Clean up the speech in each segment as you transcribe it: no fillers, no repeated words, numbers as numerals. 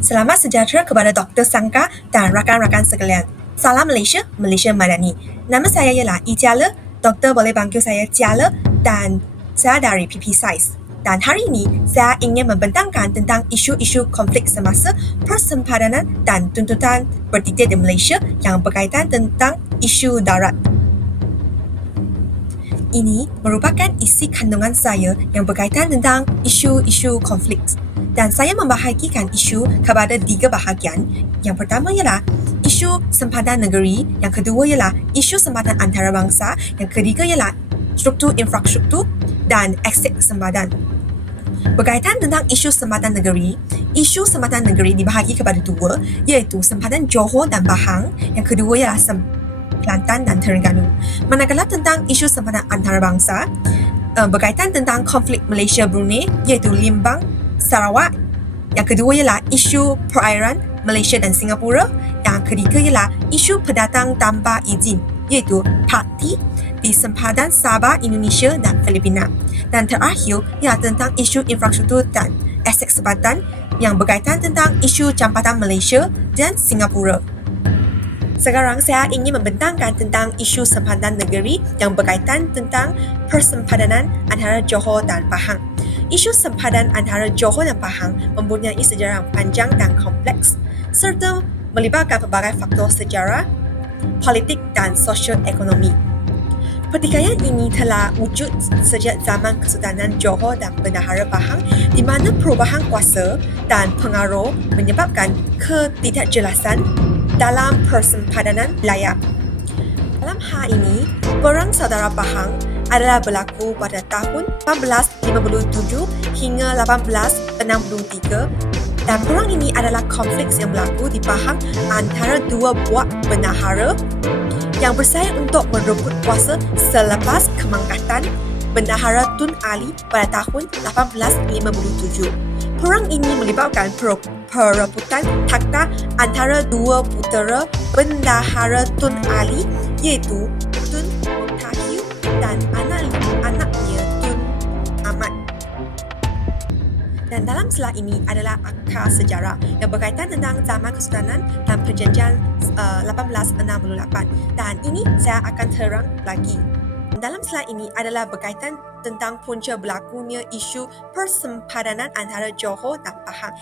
Selamat sejahtera kepada Dr. Sangka dan rakan-rakan sekalian. Salam Malaysia, Malaysia Madani. Nama saya ialah Ijala. Doktor boleh panggil saya Jala dan saya dari PP Saiz. Dan hari ini saya ingin membentangkan tentang isu-isu konflik semasa persempadanan dan tuntutan bertitik di Malaysia yang berkaitan tentang isu darat. Ini merupakan isi kandungan saya yang berkaitan tentang isu-isu konflik. Dan saya membahagikan isu kepada 3 bahagian. Yang pertama ialah isu sempadan negeri, yang kedua ialah isu sempadan antarabangsa, yang ketiga ialah struktur infrastruktur dan aset sempadan. Berkaitan tentang isu sempadan negeri dibahagi kepada 2, iaitu sempadan Johor dan Pahang, yang kedua ialah Kelantan dan Terengganu. Manakala tentang isu sempadan antarabangsa, berkaitan tentang konflik Malaysia-Brunei, iaitu Limbang, Sarawak. Yang kedua ialah isu perairan Malaysia dan Singapura. Yang ketiga ialah isu pendatang tanpa izin, iaitu parti di sempadan Sabah, Indonesia dan Filipina. Dan terakhir ialah tentang isu infrastruktur dan aset sempadan yang berkaitan tentang isu jambatan Malaysia dan Singapura. Sekarang saya ingin membentangkan tentang isu sempadan negeri yang berkaitan tentang persempadanan antara Johor dan Pahang. Isu sempadan antara Johor dan Pahang mempunyai sejarah panjang dan kompleks serta melibatkan pelbagai faktor sejarah, politik dan sosio-ekonomi. Pertikaian ini telah wujud sejak zaman Kesultanan Johor dan Bendahara Pahang di mana perubahan kuasa dan pengaruh menyebabkan ketidakjelasan dalam persempadanan wilayah. Dalam hal ini, Perang Saudara Pahang adalah berlaku pada tahun 1857 hingga 1863 dan perang ini adalah konflik yang berlaku di Pahang antara 2 buah bendahara yang bersaing untuk merebut kuasa selepas kemangkatan Bendahara Tun Ali pada tahun 1857. Perang ini melibatkan perebutan takhta antara 2 putera Bendahara Tun Ali, iaitu Tun Tahir dan anaknya Tun Ahmad. Dan dalam slide ini adalah akar sejarah yang berkaitan tentang zaman Kesultanan dan Perjanjian 1868. Dan ini saya akan terang lagi. Dalam slide ini adalah berkaitan tentang punca berlakunya isu persempadanan antara Johor dan Pahang.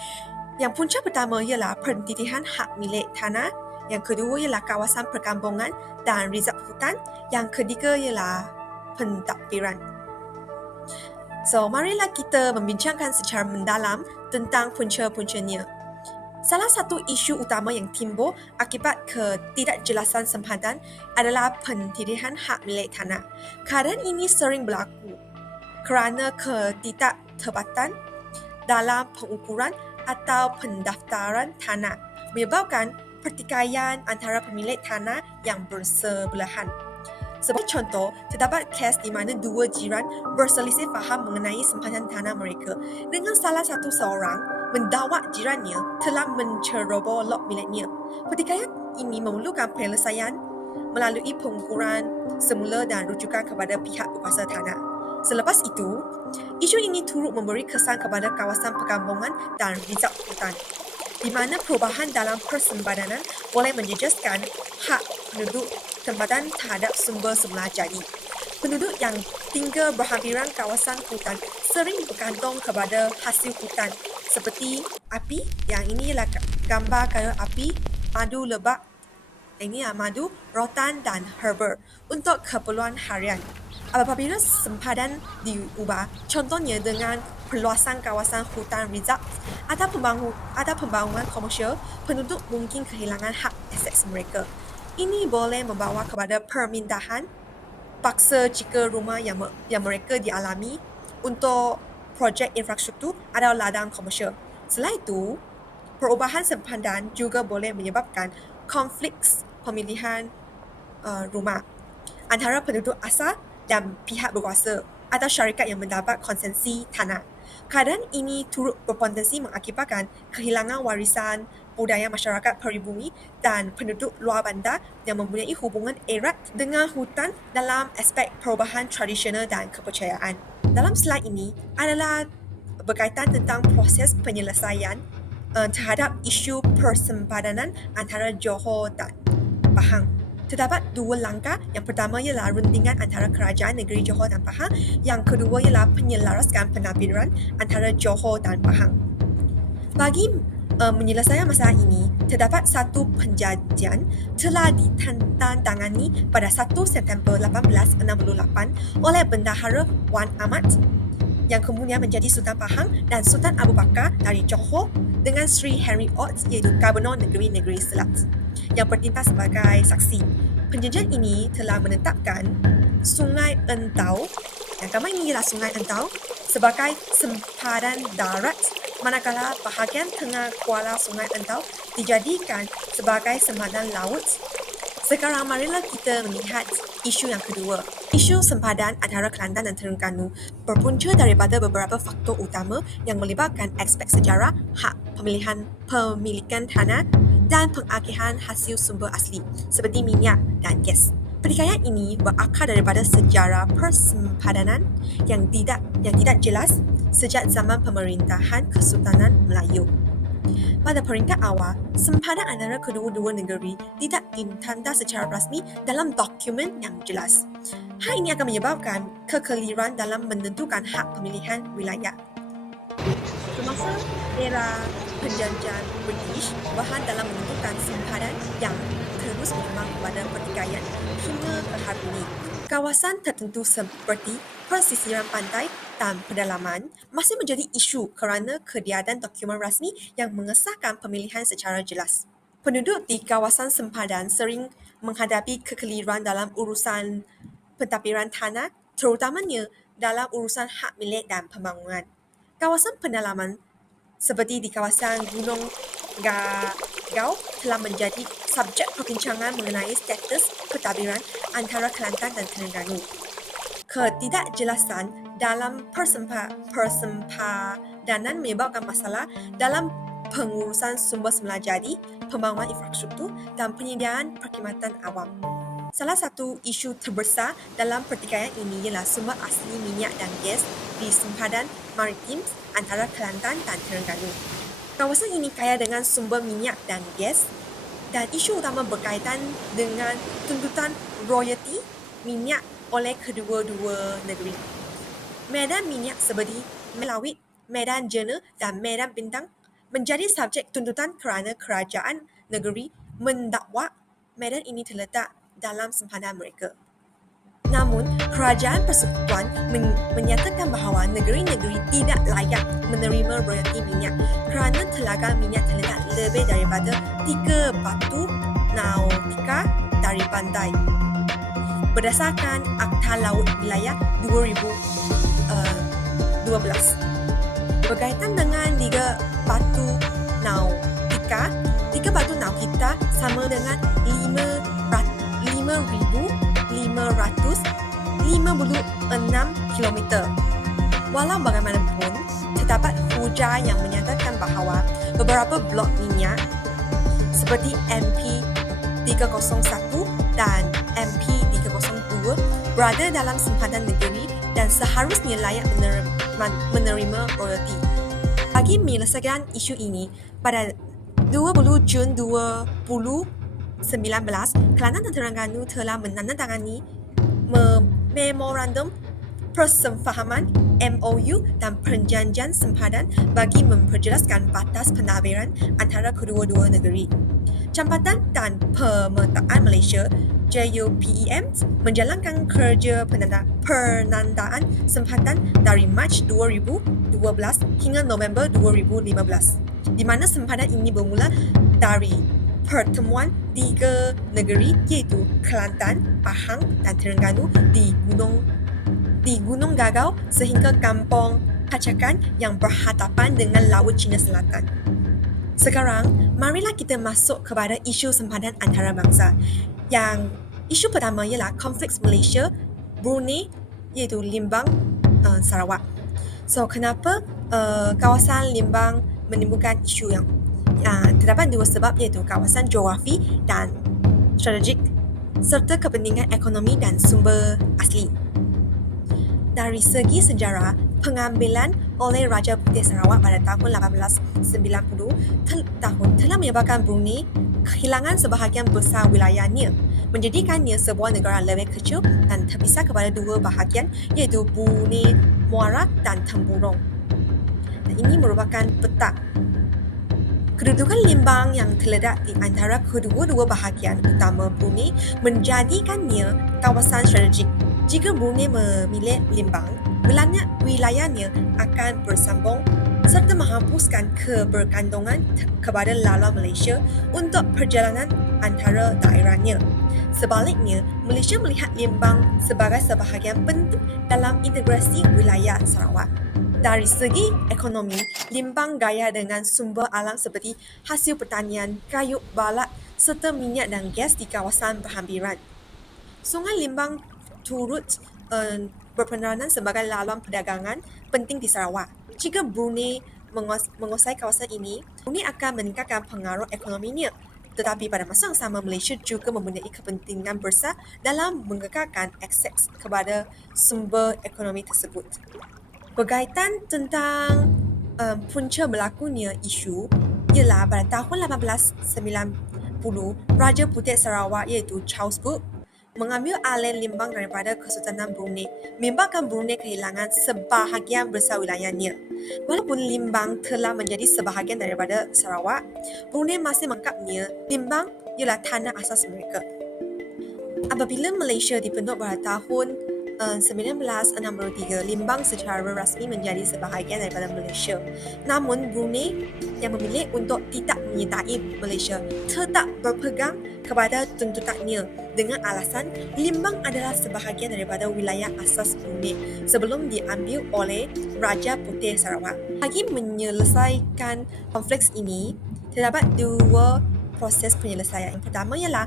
Yang punca pertama ialah pentitihan hak milik tanah, yang kedua ialah kawasan perkampungan dan rizab hutan, yang ketiga ialah pentadbiran. So, marilah kita membincangkan secara mendalam tentang punca-puncanya. Salah satu isu utama yang timbul akibat ketidakjelasan sempadan adalah pentitihan hak milik tanah. Keadaan ini sering berlaku kerana ketidaktepatan dalam pengukuran atau pendaftaran tanah, menyebabkan pertikaian antara pemilik tanah yang bersebelahan. Sebagai contoh, terdapat kes di mana 2 jiran berselisih faham mengenai sempadan tanah mereka dengan salah satu seorang mendakwa jirannya telah menceroboh log miliknya. Pertikaian ini memerlukan penyelesaian melalui pengukuran semula dan rujukan kepada pihak berkuasa tanah. Selepas itu, isu ini turut memberi kesan kepada kawasan perkampungan dan rizab hutan, di mana perubahan dalam persempadanan boleh menjejaskan hak penduduk tempatan terhadap sumber semula jadi. Penduduk yang tinggal berhampiran kawasan hutan sering bergantung kepada hasil hutan seperti api, yang ini ialah gambar kayu api, madu lebak, ini madu, rotan dan herba untuk keperluan harian. Apabila sempadan diubah, contohnya dengan perluasan kawasan hutan rizab atau pembangunan komersial, penduduk mungkin kehilangan hak aset mereka. Ini boleh membawa kepada permintaan paksa jika rumah yang mereka dialami untuk projek infrastruktur atau ladang komersial. Selain itu, perubahan sempadan juga boleh menyebabkan konflik pemilihan rumah antara penduduk asal dan pihak berkuasa atau syarikat yang mendapat konsesi tanah. Keadaan ini turut berpotensi mengakibatkan kehilangan warisan budaya masyarakat peribumi dan penduduk luar bandar yang mempunyai hubungan erat dengan hutan dalam aspek perubahan tradisional dan kepercayaan. Dalam slide ini adalah berkaitan tentang proses penyelesaian terhadap isu persempadanan antara Johor dan Pahang. Terdapat dua langkah. Yang pertama ialah rundingan antara kerajaan negeri Johor dan Pahang. Yang kedua ialah penyelaraskan pentadbiran antara Johor dan Pahang. Bagi menyelesaikan masalah ini, terdapat satu perjanjian telah ditandatangani pada 1 September 1868 oleh Bendahara Wan Amat yang kemudian menjadi Sultan Pahang dan Sultan Abu Bakar dari Johor dengan Sri Henry Ott iaitu Gubernur Negeri-Negeri Selat yang bertindak sebagai saksi. Perjanjian ini telah menetapkan Sungai Entau, yang gambar ini ialah Sungai Entau, sebagai sempadan darat, manakala bahagian tengah kuala Sungai Entau dijadikan sebagai sempadan laut. Sekarang marilah kita melihat isu yang kedua. Isu sempadan antara Kelantan dan Terengganu berpunca daripada beberapa faktor utama yang melibatkan aspek sejarah, hak pemilikan tanah dan pengagihan hasil sumber asli seperti minyak dan gas. Pertikaian ini berakar daripada sejarah persempadanan yang tidak jelas sejak zaman pemerintahan Kesultanan Melayu. Pada peringkat awal, sempadan antara kedua-dua negeri tidak ditanda secara rasmi dalam dokumen yang jelas. Hal ini akan menyebabkan kekeliruan dalam menentukan hak pemilihan wilayah. Semasa era perjanjian British, bahan dalam menentukan sempadan yang terus berkembang kepada pertikaian hingga ke hari ini. Kawasan tertentu seperti pesisiran pantai dan pedalaman masih menjadi isu kerana ketiadaan dokumen rasmi yang mengesahkan pemilihan secara jelas. Penduduk di kawasan sempadan sering menghadapi kekeliruan dalam urusan pentadbiran tanah, terutamanya dalam urusan hak milik dan pembangunan. Kawasan pedalaman seperti di kawasan Gunung Gagau telah menjadi subjek perbincangan mengenai status pentadbiran antara Kelantan dan Terengganu. Ketidakjelasan dalam persempadanan menyebabkan masalah dalam pengurusan sumber semula jadi, pembangunan infrastruktur dan penyediaan perkhidmatan awam. Salah satu isu terbesar dalam pertikaian ini ialah sumber asli minyak dan gas di sempadan maritim antara Kelantan dan Terengganu. Kawasan ini kaya dengan sumber minyak dan gas dan isu utama berkaitan dengan tuntutan royalti minyak oleh kedua-dua negeri. Medan minyak seperti Melawit, Medan Jena dan Medan Bintang menjadi subjek tuntutan kerana kerajaan negeri mendakwa medan ini terletak dalam sempadan mereka. Namun, kerajaan persekutuan menyatakan bahawa negeri-negeri tidak layak menerima royalti minyak kerana telaga minyak terletak lebih daripada 3 batu nautika dari pantai. Berdasarkan Akta Laut Wilayah 2012. Berkaitan dengan 3 batu nautika, 3 batu nautika sama dengan 5,556 km. Walau bagaimanapun, terdapat hujah yang menyatakan bahawa beberapa blok minyak seperti MP301 dan MP302 berada dalam sempadan negeri dan seharusnya layak menerima royalti. Bagi menyelesaikan isu ini, pada 20 Jun 2019, Kelantan dan Terengganu telah menandatangani Memorandum Persefahaman MOU dan Perjanjian Sempadan bagi memperjelaskan batas pentadbiran antara kedua-dua negeri. Jambatan dan Pemetaan Malaysia JUPEM menjalankan kerja penandaan sempadan dari Mac 2012 hingga November 2015, di mana sempadan ini bermula dari pertemuan 3 negeri iaitu Kelantan, Pahang dan Terengganu di Gunung Gagau sehingga Kampung Kacakan yang berhadapan dengan Laut Cina Selatan. Sekarang, marilah kita masuk kepada isu sempadan antarabangsa. Yang isu pertama ialah konflik Malaysia, Brunei iaitu Limbang, Sarawak. So, kenapa kawasan Limbang menimbulkan isu yang terdapat 2 sebab iaitu kawasan geografi dan strategik serta kepentingan ekonomi dan sumber asli. Dari segi sejarah, Pengambilan oleh Raja Putih Sarawak pada tahun 1890 telah menyebabkan Brunei kehilangan sebahagian besar wilayahnya, menjadikannya sebuah negara lebih kecil dan terpisah kepada dua bahagian iaitu Brunei Muara dan Temburong. Dan ini merupakan peta kedudukan Limbang yang terletak di antara kedua-dua bahagian utama Brunei menjadikannya kawasan strategik. Jika Brunei memilih Limbang, wilayahnya akan bersambung serta menghapuskan kebergantungan kepada laluan Malaysia untuk perjalanan antara daerahnya. Sebaliknya, Malaysia melihat Limbang sebagai sebahagian penting dalam integrasi wilayah Sarawak. Dari segi ekonomi, Limbang kaya dengan sumber alam seperti hasil pertanian, kayu balat serta minyak dan gas di kawasan berhampiran. Sungai Limbang turut berperanan sebagai laluan perdagangan penting di Sarawak. Jika Brunei menguasai kawasan ini, Brunei akan meningkatkan pengaruh ekonominya. Tetapi pada masa yang sama, Malaysia juga mempunyai kepentingan besar dalam mengekalkan akses kepada sumber ekonomi tersebut. Berkaitan tentang punca berlakunya isu ialah pada tahun 1890, Raja Putih Sarawak iaitu Charles Brooke mengambil alih Limbang daripada Kesultanan Brunei, menyebabkan Brunei kehilangan sebahagian besar wilayahnya. Walaupun Limbang telah menjadi sebahagian daripada Sarawak, Brunei masih menganggapnya Limbang ialah tanah asas mereka. Apabila Malaysia dibentuk pada tahun 1963, Limbang secara rasmi menjadi sebahagian daripada Malaysia. Namun Brunei yang memilih untuk tidak menyertai Malaysia tetap berpegang kepada tuntutannya dengan alasan Limbang adalah sebahagian daripada wilayah asas Brunei sebelum diambil oleh Raja Putih Sarawak. Bagi menyelesaikan konflik ini, terdapat dua proses penyelesaian. Yang pertama ialah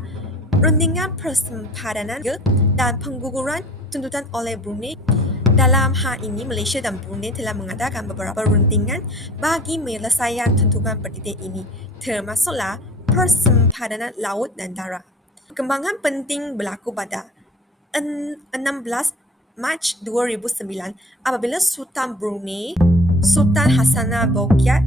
rundingan persempadanan dan pengguguran tuntutan oleh Brunei. Dalam hal ini, Malaysia dan Brunei telah mengadakan beberapa rundingan bagi menyelesaikan tuntutan bertitik ini, termasuklah persempadanan laut dan darat. Perkembangan penting berlaku pada 16 Mac 2009 apabila Sultan Brunei, Sultan Hassanal Bolkiah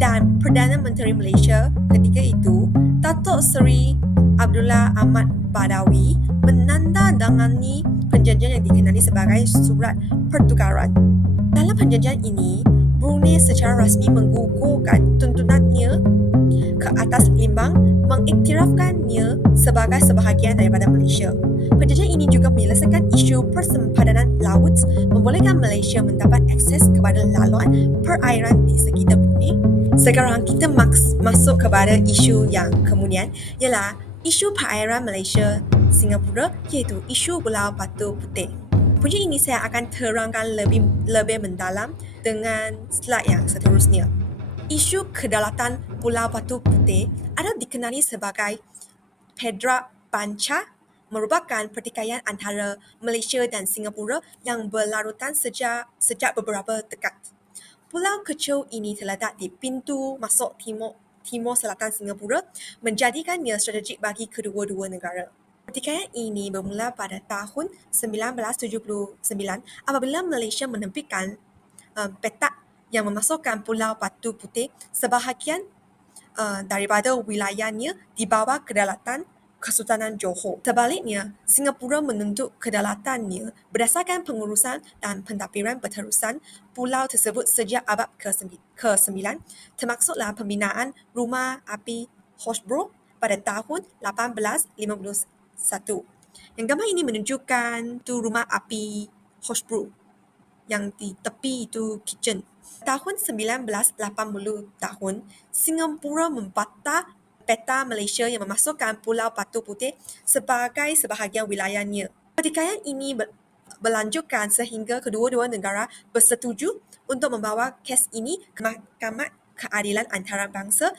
dan Perdana Menteri Malaysia ketika itu, Datuk Seri Abdullah Ahmad Badawi menandatangani perjanjian yang dikenali sebagai Surat Pertukaran. Dalam perjanjian ini, Brunei secara rasmi menggugurkan tuntutannya ke atas Limbang, mengiktirafkannya sebagai sebahagian daripada Malaysia. Perjanjian ini juga menyelesaikan isu persempadanan laut, membolehkan Malaysia mendapat akses kepada laluan perairan di sekitar Brunei. Sekarang kita masuk kepada isu yang kemudian ialah isu perairan Malaysia Singapura iaitu isu Pulau Batu Putih. Punca ini saya akan terangkan lebih mendalam dengan slide yang seterusnya. Isu kedaulatan Pulau Batu Putih ada dikenali sebagai Pedra Banca, merupakan pertikaian antara Malaysia dan Singapura yang berlarutan sejak beberapa dekad. Pulau kecil ini terletak di pintu masuk timur selatan Singapura, menjadikannya strategik bagi kedua-dua negara. Pertikaian ini bermula pada tahun 1979 apabila Malaysia menerbitkan petak yang memasukkan Pulau Batu Putih sebahagian daripada wilayahnya di bawah kedaulatan Kesultanan Johor. Sebaliknya, Singapura menuntut kedaulatannya berdasarkan pengurusan dan pentadbiran berterusan pulau tersebut sejak abad ke-9, termasuklah pembinaan rumah api Horsburgh pada tahun 1851. Yang gambar ini menunjukkan tu rumah api Horsburgh yang di tepi itu kitchen. Tahun 1980 Singapura membantah peta Malaysia yang memasukkan Pulau Batu Putih sebagai sebahagian wilayahnya. Pertikaian ini berlanjutkan sehingga kedua-dua negara bersetuju untuk membawa kes ini ke Mahkamah Keadilan Antarabangsa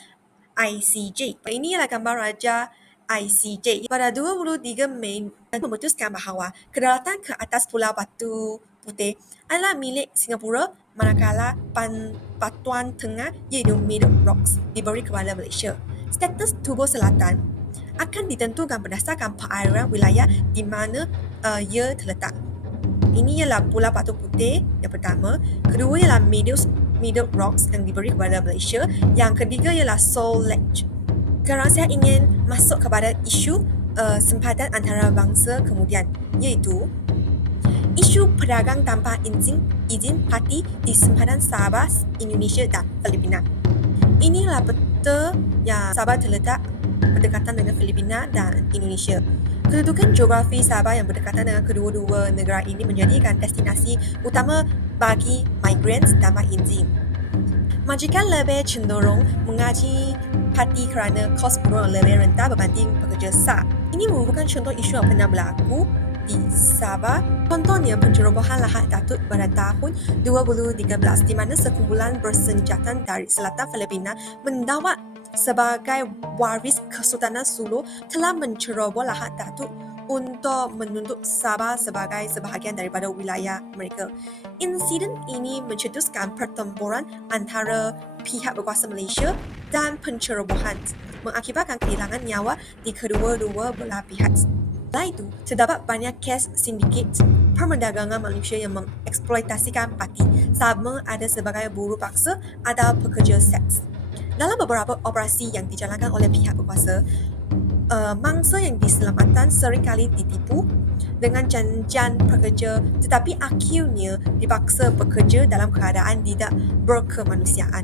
ICJ. Ini adalah gambar Raja ICJ. Pada 23 Mei memutuskan bahawa kedaulatan ke atas Pulau Batu Putih adalah milik Singapura, manakala Batuan Tengah iaitu Middle Rocks diberi kepada Malaysia. Status Tubul Selatan akan ditentukan berdasarkan perairan wilayah di mana ia terletak. ini ialah Pulau Batu Putih yang pertama, kedua ialah Middle Rocks yang diberi kepada Malaysia, yang ketiga ialah Seoul Ledge. Sekarang saya ingin masuk kepada isu sempadan antarabangsa kemudian, iaitu isu perdagang tanpa izin parti di sempadan Sabah, Indonesia dan Filipina. Inilah peta yang Sabah terletak berdekatan dengan Filipina dan Indonesia. Kedudukan geografi Sabah yang berdekatan dengan kedua-dua negara ini menjadikan destinasi utama bagi migrants tanpa izin. Majikan lebih cenderung mengaji parti kerana kos buruh lebih rendah berbanding pekerja sah. Ini merupakan contoh isu yang pernah berlaku di Sabah. Contohnya pencerobohan Lahad Datuk pada tahun 2013 di mana sekumpulan bersenjata dari selatan Filipina mendakwa sebagai waris Kesultanan Sulu telah menceroboh Lahad Datuk untuk menuntut Sabah sebagai sebahagian daripada wilayah mereka. Insiden ini mencetuskan pertempuran antara pihak berkuasa Malaysia dan pencerobohan, mengakibatkan kehilangan nyawa di kedua-dua belah pihak. Selain itu, terdapat banyak kes sindiket perdagangan manusia yang mengeksploitasikan parti, sama ada sebagai buruh paksa atau pekerja seks. Dalam beberapa operasi yang dijalankan oleh pihak berkuasa, mangsa yang diselamatkan seringkali ditipu dengan janjian pekerja tetapi akhirnya dipaksa bekerja dalam keadaan tidak berkemanusiaan.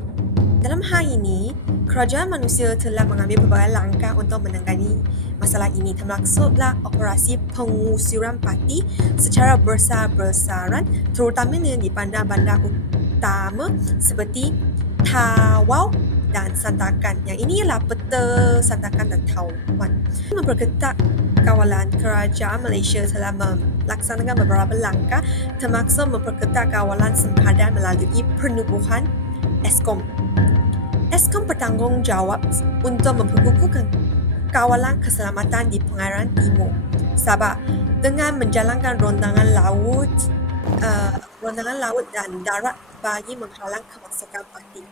Dalam hal ini, kerajaan Malaysia telah mengambil pelbagai langkah untuk menangani masalah ini, termasuklah operasi pengusiran parti secara besar-besaran terutamanya di bandar-bandar utama seperti Tawau dan Sandakan. Yang ini ialah peta Sandakan dan Taiwan. Memperketat kawalan, kerajaan Malaysia telah melaksanakan beberapa langkah termasuk memperketat kawalan sempadan melalui penubuhan Eskom. Eskom bertanggungjawab untuk memperkukuhkan kawalan keselamatan di perairan timur Sabah dengan menjalankan rondangan laut dan darat bagi menghalang kemasukan parti.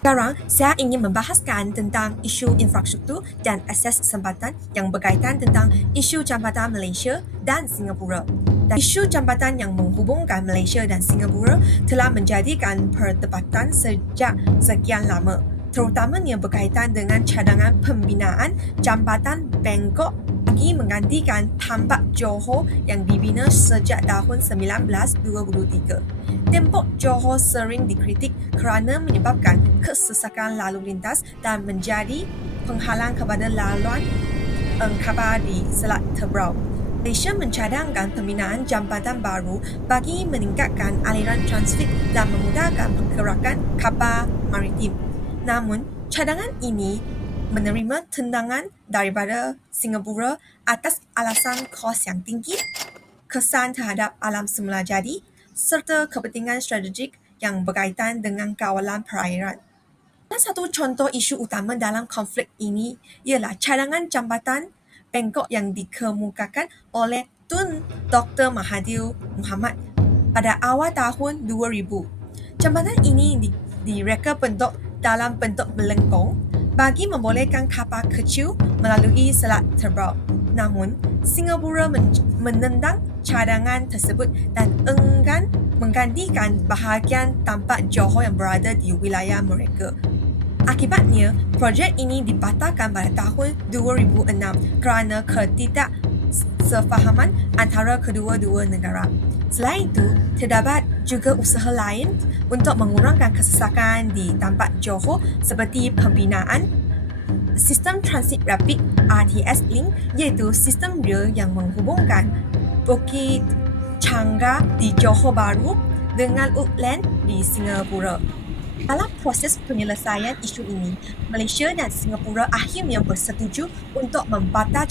Sekarang, saya ingin membahaskan tentang isu infrastruktur dan akses sempatan yang berkaitan tentang isu jambatan Malaysia dan Singapura. Dan isu jambatan yang menghubungkan Malaysia dan Singapura telah menjadikan perdebatan sejak sekian lama, terutamanya berkaitan dengan cadangan pembinaan jambatan Bangkok bagi menggantikan tambak Johor yang dibina sejak tahun 1923. Tembok Johor sering dikritik kerana menyebabkan kesesakan lalu lintas dan menjadi penghalang kepada laluan kapal di Selat Tebrau. Malaysia mencadangkan pembinaan jambatan baru bagi meningkatkan aliran transit dan memudahkan pergerakan kapal maritim. Namun, cadangan ini menerima tendangan daripada Singapura atas alasan kos yang tinggi, kesan terhadap alam semula jadi, serta kepentingan strategik yang berkaitan dengan kawalan perairan. Salah satu contoh isu utama dalam konflik ini ialah cadangan jambatan Bangkok yang dikemukakan oleh Tun Dr. Mahathir Mohamad pada awal tahun 2000. Jambatan ini direka bentuk dalam bentuk melengkung bagi membolehkan kapal kecil melalui Selat Tebrau. Namun, Singapura menentang cadangan tersebut dan enggan menggantikan bahagian tambak Johor yang berada di wilayah mereka. Akibatnya, projek ini dibatalkan pada tahun 2006 kerana ketidaksefahaman antara kedua-dua negara. Selain itu, terdapat juga usaha lain untuk mengurangkan kesesakan di tambak Johor seperti pembinaan sistem transit rapid RTS Link, iaitu sistem rel yang menghubungkan Bukit Changga di Johor Bahru dengan Woodland di Singapura. Dalam proses penyelesaian isu ini, Malaysia dan Singapura akhirnya bersetuju untuk membatal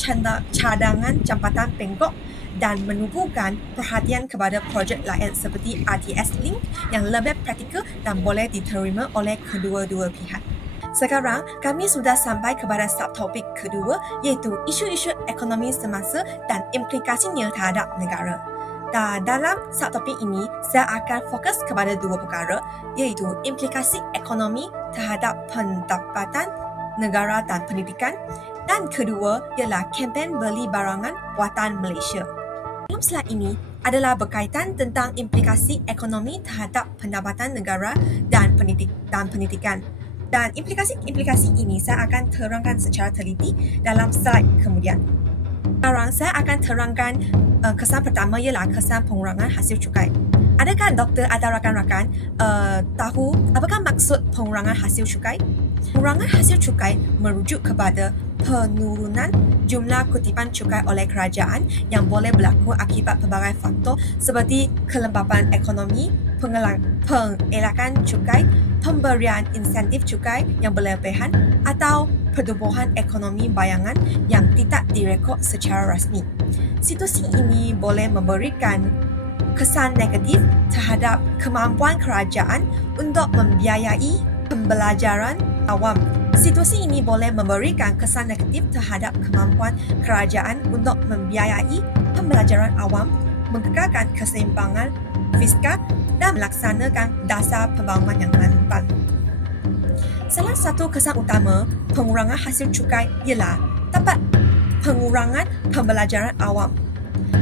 cadangan jambatan Bangkok dan menubuhkan perhatian kepada projek lain seperti RTS Link yang lebih praktikal dan boleh diterima oleh kedua-dua pihak. Sekarang, kami sudah sampai kepada subtopik kedua, iaitu isu-isu ekonomi semasa dan implikasinya terhadap negara. Dan dalam subtopik ini, saya akan fokus kepada dua perkara, iaitu implikasi ekonomi terhadap pendapatan negara dan pendidikan, dan kedua ialah kempen beli barangan buatan Malaysia. Dalam slide ini, adalah berkaitan tentang implikasi ekonomi terhadap pendapatan negara dan pendidikan. Dan implikasi-implikasi ini saya akan terangkan secara teliti dalam slide kemudian. Sekarang saya akan terangkan kesan pertama ialah kesan pengurangan hasil cukai. Adakah doktor atau rakan-rakan tahu apakah maksud pengurangan hasil cukai? Pengurangan hasil cukai merujuk kepada penurunan jumlah kutipan cukai oleh kerajaan yang boleh berlaku akibat pelbagai faktor seperti kelembapan ekonomi, pengelakan cukai, pemberian insentif cukai yang berlebihan atau pertubuhan ekonomi bayangan yang tidak direkod secara rasmi. Situasi ini boleh memberikan kesan negatif terhadap kemampuan kerajaan untuk membiayai pembelajaran awam. Situasi ini boleh memberikan kesan negatif terhadap kemampuan kerajaan untuk membiayai pembelajaran awam, mengekalkan keseimbangan fiskal dan melaksanakan dasar pembangunan yang manfaat. Salah satu kesan utama pengurangan hasil cukai ialah dapat pengurangan pembelajaran awam.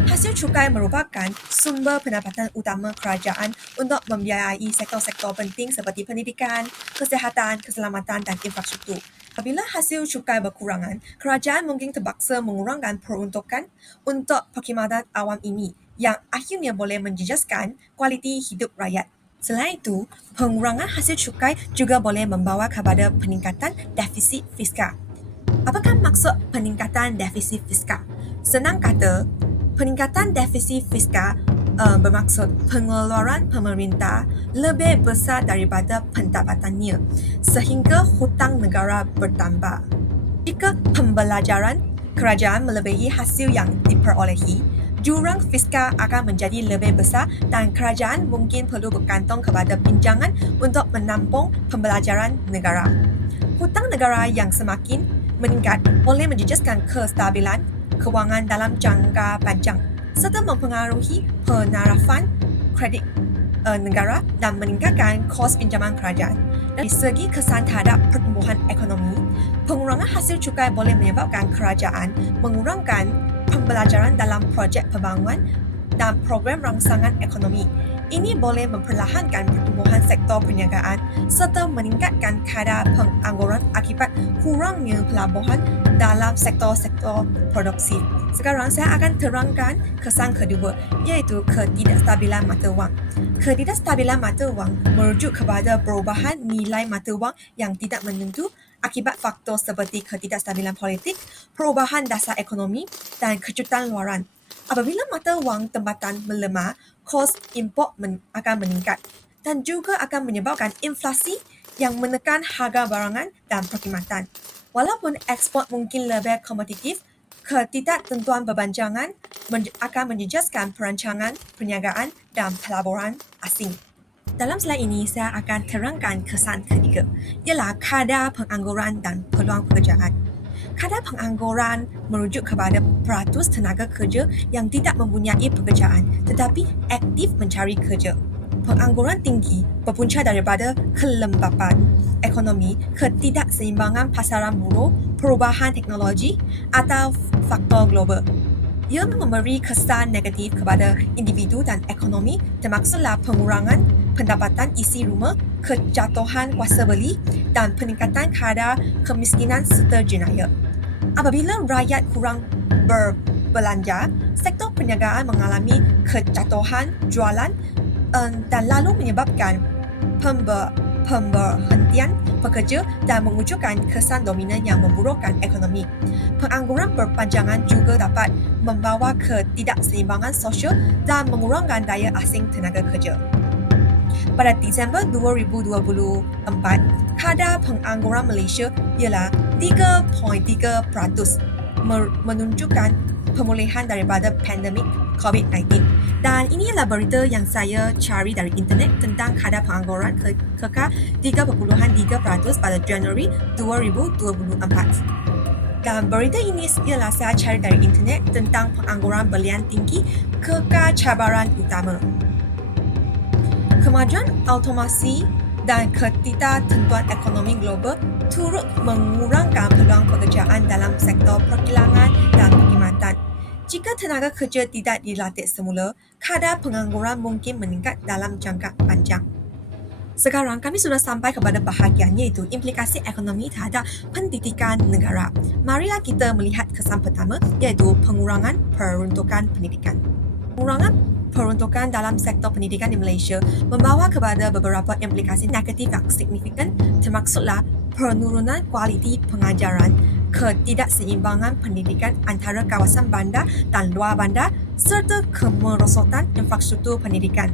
Hasil cukai merupakan sumber pendapatan utama kerajaan untuk membiayai sektor-sektor penting seperti pendidikan, kesihatan, keselamatan dan infrastruktur. Apabila hasil cukai berkurangan, kerajaan mungkin terpaksa mengurangkan peruntukan untuk perkhidmatan awam ini yang akhirnya boleh menjejaskan kualiti hidup rakyat. Selain itu, pengurangan hasil cukai juga boleh membawa kepada peningkatan defisit fiskal. Apakah maksud peningkatan defisit fiskal? Senang kata, peningkatan defisit fiskal bermaksud pengeluaran pemerintah lebih besar daripada pendapatannya sehingga hutang negara bertambah. Jika pembelajaran kerajaan melebihi hasil yang diperolehi, jurang fiskal akan menjadi lebih besar dan kerajaan mungkin perlu bergantung kepada pinjangan untuk menampung pembelajaran negara. Hutang negara yang semakin meningkat boleh menjejaskan kestabilan kewangan dalam jangka panjang serta mempengaruhi penarafan kredit negara dan meningkatkan kos pinjaman kerajaan. Dari segi kesan terhadap pertumbuhan ekonomi, pengurangan hasil cukai boleh menyebabkan kerajaan mengurangkan pembelajaran dalam projek pembangunan dan program rangsangan ekonomi. Ini boleh memperlahankan pertumbuhan sektor perniagaan serta meningkatkan kadar pengangguran akibat kurangnya pelabuhan dalam sektor-sektor produksi. Sekarang saya akan terangkan kesan kedua, iaitu ketidakstabilan mata wang. Ketidakstabilan mata wang merujuk kepada perubahan nilai mata wang yang tidak menentu akibat faktor seperti ketidakstabilan politik, perubahan dasar ekonomi dan kejutan luaran. Apabila mata wang tempatan melemah, kos import akan meningkat dan juga akan menyebabkan inflasi yang menekan harga barangan dan perkhidmatan. Walaupun ekspor mungkin lebih kompetitif, ketidaktentuan perbankangan akan menjejaskan perancangan perniagaan dan pelaburan asing. Dalam slide ini, saya akan terangkan kesan ketiga, ialah kadar pengangguran dan peluang pekerjaan. Kadar pengangguran merujuk kepada peratus tenaga kerja yang tidak mempunyai pekerjaan tetapi aktif mencari kerja. Pengangguran tinggi berpunca daripada kelembapan ekonomi, ketidakseimbangan pasaran buruh, perubahan teknologi atau faktor global. Ia memberi kesan negatif kepada individu dan ekonomi, termaksudlah pengurangan pendapatan isi rumah, kejatuhan kuasa beli dan peningkatan kadar kemiskinan serta jenayah. Apabila rakyat kurang berbelanja, sektor perniagaan mengalami kejatuhan jualan dan lalu menyebabkan pemberhentian pekerja dan mewujudkan kesan dominan yang memburukkan ekonomi. Pengangguran berpanjangan juga dapat membawa ketidakseimbangan sosial dan mengurangkan daya asing tenaga kerja. Pada Disember 2024, kadar pengangguran Malaysia ialah 3.3%, menunjukkan pemulihan daripada pandemik COVID-19. Dan inilah berita yang saya cari dari internet tentang kadar pengangguran kekal 3.3% pada Januari 2024. Dan berita ini ialah saya cari dari internet tentang pengangguran belian tinggi kekal cabaran utama. Kemajuan automasi dan ketidaktentuan ekonomi global turut mengurangkan peluang pekerjaan dalam sektor perkilangan dan perkhidmatan. Jika tenaga kerja tidak dilatih semula, kadar pengangguran mungkin meningkat dalam jangka panjang. Sekarang kami sudah sampai kepada bahagian iaitu implikasi ekonomi terhadap pendidikan negara. Marilah kita melihat kesan pertama iaitu pengurangan peruntukan pendidikan. Pengurangan peruntukan dalam sektor pendidikan di Malaysia membawa kepada beberapa implikasi negatif yang signifikan, termaksudlah penurunan kualiti pengajaran, ketidakseimbangan pendidikan antara kawasan bandar dan luar bandar serta kemerosotan infrastruktur pendidikan.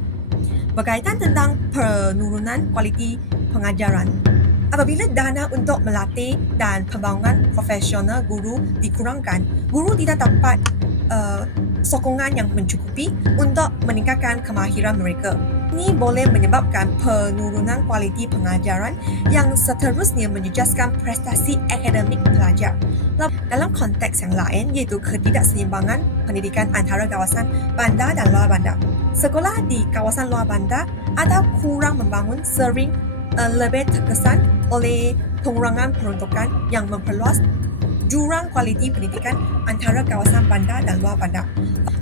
Berkaitan tentang penurunan kualiti pengajaran, apabila dana untuk melatih dan pembangunan profesional guru dikurangkan, guru tidak dapat sokongan yang mencukupi untuk meningkatkan kemahiran mereka. Ini boleh menyebabkan penurunan kualiti pengajaran yang seterusnya menjejaskan prestasi akademik pelajar. Dalam konteks yang lain iaitu ketidakseimbangan pendidikan antara kawasan bandar dan luar bandar. Sekolah di kawasan luar bandar atau kurang membangun sering lebih terkesan oleh pengurangan peruntukan yang memperluas jurang kualiti pendidikan antara kawasan bandar dan luar bandar.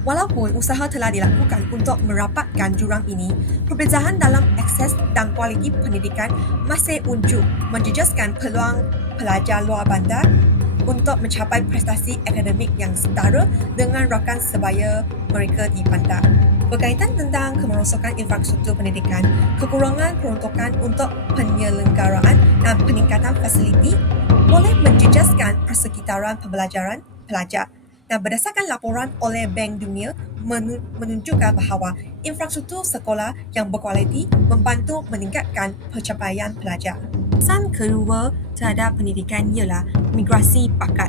Walaupun usaha telah dilakukan untuk merapatkan jurang ini, perbezaan dalam akses dan kualiti pendidikan masih unjuk, menjejaskan peluang pelajar luar bandar untuk mencapai prestasi akademik yang setara dengan rakan sebaya mereka di bandar. Berkaitan tentang kemerosokan infrastruktur pendidikan, kekurangan peruntukan untuk penyelenggaraan dan peningkatan fasiliti boleh menjejaskan persekitaran pembelajaran pelajar. Dan berdasarkan laporan oleh Bank Dunia menunjukkan bahawa infrastruktur sekolah yang berkualiti membantu meningkatkan pencapaian pelajar. Kesan kedua terhadap pendidikan ialah migrasi bakat.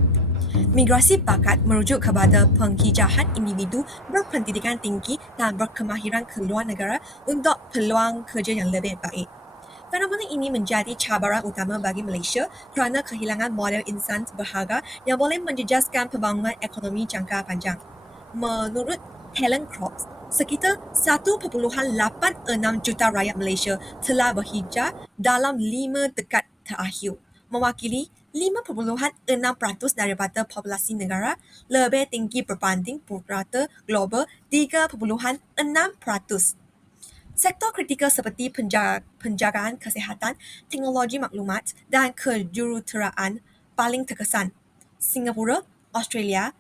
Migrasi bakat merujuk kepada penghijrahan individu berpendidikan tinggi dan berkemahiran ke luar negara untuk peluang kerja yang lebih baik. Fenomena ini menjadi cabaran utama bagi Malaysia kerana kehilangan modal insan berharga yang boleh menjejaskan pembangunan ekonomi jangka panjang. Menurut Helen Cross, sekitar 1.86 juta rakyat Malaysia telah berhijrah dalam 5 dekad terakhir, mewakili 5.6% daripada populasi negara, lebih tinggi berbanding purata global 3.6%. Sektor kritikal seperti penjagaan kesihatan, teknologi maklumat dan kejuruteraan paling terkesan. Singapura, Australia,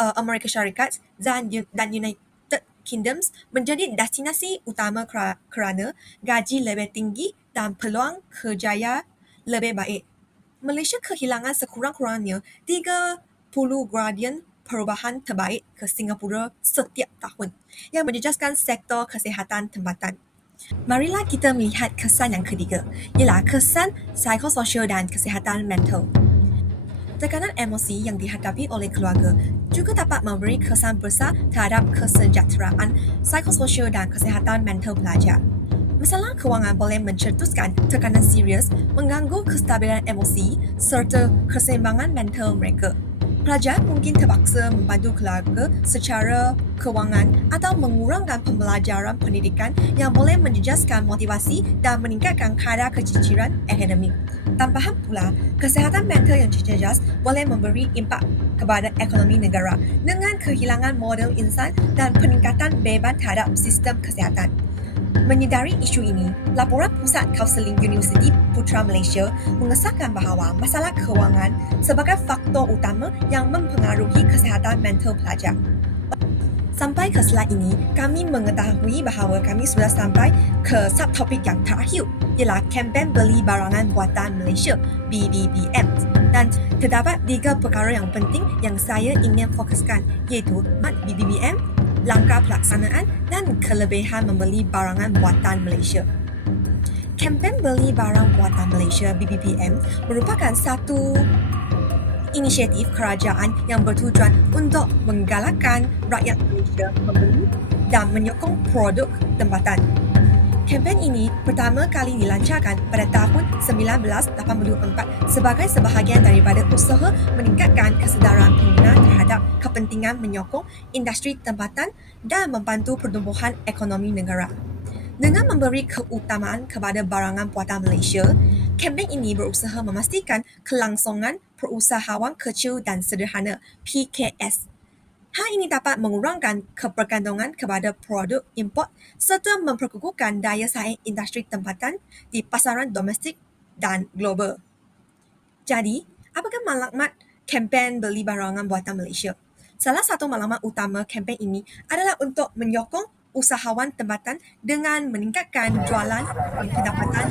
Amerika Syarikat dan United Kingdoms menjadi destinasi utama kerana gaji lebih tinggi dan peluang kerjaya lebih baik. Malaysia kehilangan sekurang-kurangnya 30 gradian perubahan terbaik ke Singapura setiap tahun yang menjejaskan sektor kesihatan tempatan. Marilah kita melihat kesan yang ketiga, ialah kesan psikososial dan kesihatan mental. Tekanan emosi yang dihadapi oleh keluarga juga dapat memberi kesan besar terhadap kesejahteraan psikososial dan kesihatan mental pelajar. Masalah kewangan boleh mencetuskan tekanan serius, mengganggu kestabilan emosi serta keseimbangan mental mereka. Pelajar mungkin terpaksa membantu keluarga secara kewangan atau mengurangkan pembelajaran pendidikan yang boleh menjejaskan motivasi dan meningkatkan kadar keciciran akademik. Tambahan pula, kesihatan mental yang terjejas boleh memberi impak kepada ekonomi negara dengan kehilangan modal insan dan peningkatan beban terhadap sistem kesihatan. Menyedari isu ini, laporan Pusat Kaunseling Universiti Putra Malaysia mengesahkan bahawa masalah kewangan sebagai faktor utama yang mempengaruhi kesihatan mental pelajar. Sampai ke slide ini, kami mengetahui bahawa kami sudah sampai ke subtopik yang terakhir, ialah kempen beli barangan buatan Malaysia, BBBM. Dan terdapat 3 perkara yang penting yang saya ingin fokuskan, iaitu BBBM, langkah pelaksanaan dan kelebihan membeli barangan buatan Malaysia. Kempen beli barang buatan Malaysia BBBM merupakan satu inisiatif kerajaan yang bertujuan untuk menggalakkan rakyat Malaysia membeli dan menyokong produk tempatan. Kempen ini pertama kali dilancarkan pada tahun 1984 sebagai sebahagian daripada usaha meningkatkan kesedaran pengguna terhadap kepentingan menyokong industri tempatan dan membantu pertumbuhan ekonomi negara. Dengan memberi keutamaan kepada barangan buatan Malaysia, kempen ini berusaha memastikan kelangsungan perusahawan kecil dan sederhana (PKS). Hal ini dapat mengurangkan kebergantungan kepada produk import serta memperkukuhkan daya saing industri tempatan di pasaran domestik dan global. Jadi, apakah maklumat kempen beli barangan buatan Malaysia? Salah satu maklumat utama kempen ini adalah untuk menyokong usahawan tempatan dengan meningkatkan jualan dan pendapatan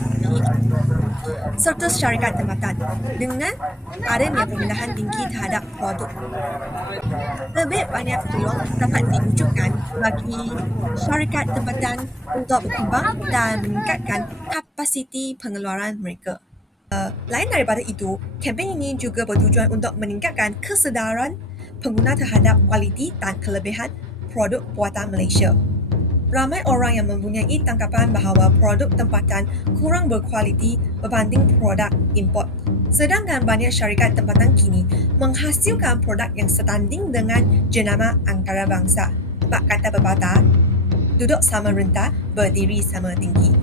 serta syarikat tempatan dengan adanya pemindahan tinggi terhadap produk. Lebih banyak peluang dapat diwujudkan bagi syarikat tempatan untuk berkembang dan meningkatkan kapasiti pengeluaran mereka. Lain daripada itu, kempen ini juga bertujuan untuk meningkatkan kesedaran pengguna terhadap kualiti dan kelebihan produk buatan Malaysia. Ramai orang yang mempunyai tanggapan bahawa produk tempatan kurang berkualiti berbanding produk import. Sedangkan banyak syarikat tempatan kini menghasilkan produk yang setanding dengan jenama antarabangsa. Bak kata pepatah, duduk sama renta, berdiri sama tinggi.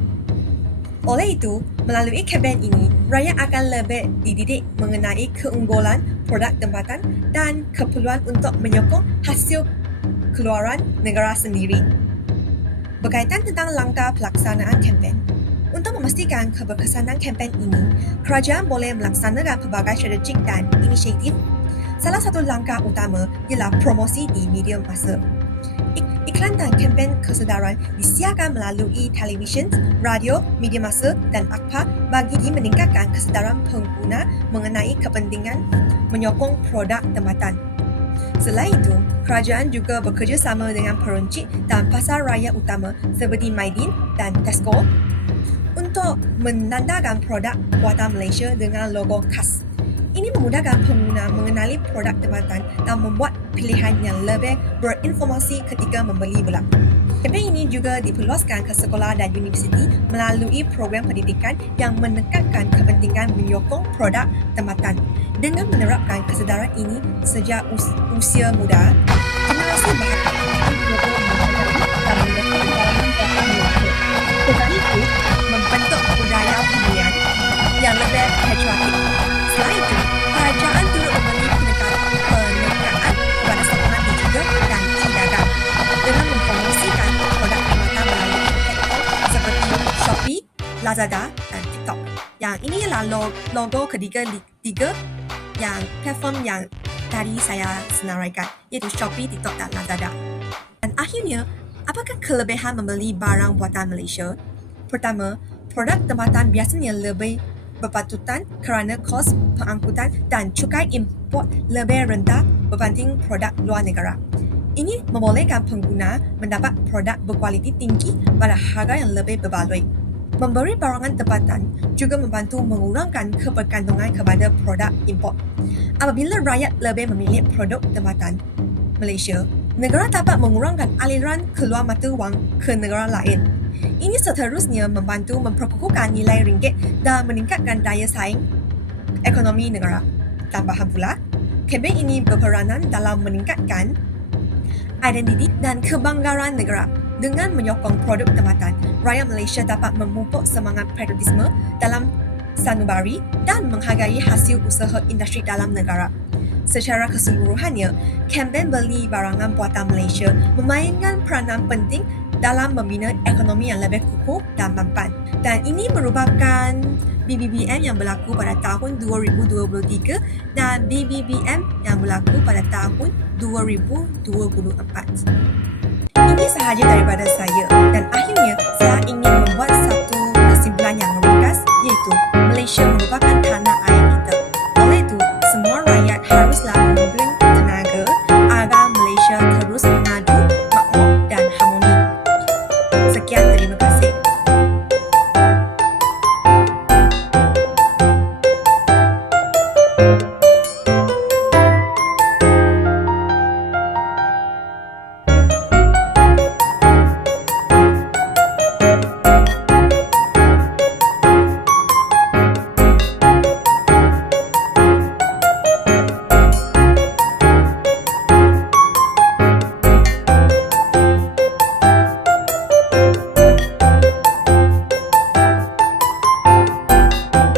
Oleh itu, melalui kempen ini, rakyat akan lebih dididik mengenai keunggulan produk tempatan dan keperluan untuk menyokong hasil keluaran negara sendiri. Berkaitan tentang langkah pelaksanaan kempen. Untuk memastikan keberkesanan kempen ini, kerajaan boleh melaksanakan pelbagai strategik dan inisiatif. Salah satu langkah utama ialah promosi di media masa. Iklan dan kempen kesedaran disiarkan melalui televisyen, radio, media masa dan akhbar bagi meningkatkan kesedaran pengguna mengenai kepentingan menyokong produk tempatan. Selain itu, kerajaan juga bekerjasama dengan peruncit dan pasar raya utama seperti Maidin dan Tesco untuk menandakan produk buatan Malaysia dengan logo khas. Ini memudahkan pengguna mengenali produk tempatan dan membuat pilihan yang lebih berinformasi ketika membeli pula. Kempen ini juga diperluaskan ke sekolah dan universiti melalui program pendidikan yang menekankan kepentingan menyokong produk tempatan. Dengan menerapkan kesedaran ini sejak usia muda, generasi bahagian global menghargai dan mendapat pengalaman buatan Malaysia. Dengan itu, membentuk budaya pembelian yang lebih patriotik. Selain itu, kerajaan turut memberi penekangan kepada sokongan digital dan e-dagang dengan mempromosikan produk tempatan melalui platform seperti Shopee, Lazada dan TikTok. Yang ini ialah logo ketiga yang platform yang tadi saya senaraikan, iaitu Shopee, TikTok dan Lazada. Dan akhirnya, apakah kelebihan membeli barang buatan Malaysia? Pertama, produk tempatan biasanya lebih berpatutan kerana kos pengangkutan dan cukai import lebih rendah berbanding produk luar negara. Ini membolehkan pengguna mendapat produk berkualiti tinggi pada harga yang lebih berbaloi. Memberi barangan tempatan juga membantu mengurangkan kebergantungan kepada produk import. Apabila rakyat lebih memilih produk tempatan Malaysia, negara dapat mengurangkan aliran keluar mata wang ke negara lain. Ini seterusnya membantu memperkukuhkan nilai ringgit dan meningkatkan daya saing ekonomi negara. Tambahan pula, kempen ini berperanan dalam meningkatkan identiti dan kebanggaan negara. Dengan menyokong produk tempatan, rakyat Malaysia dapat memupuk semangat patriotisme dalam sanubari dan menghargai hasil usaha industri dalam negara. Secara keseluruhannya, kempen beli barangan buatan Malaysia memainkan peranan penting dalam membina ekonomi yang lebih kukuh dan mampan. Dan ini merupakan BBBM yang berlaku pada tahun 2023 dan BBBM yang berlaku pada tahun 2024. Ini sahaja daripada saya dan akhirnya saya ingin membuat satu kesimpulan yang ringkas, iaitu Malaysia merupakan